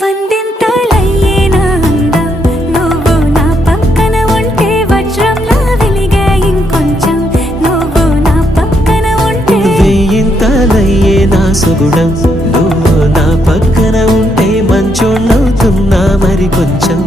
వందింతలయ్యేనా అందం నువ్వు నా పక్కన ఉంటే వజ్రంలా వెలిగే ఇంకొంచెం నువ్వు నా పక్కన ఉంటే వెయ్యింతలయ్యేనా సుగుణం నువ్వు నా పక్కన ఉంటే మంచోళ్ళవుతున్నా మరి కొంచెం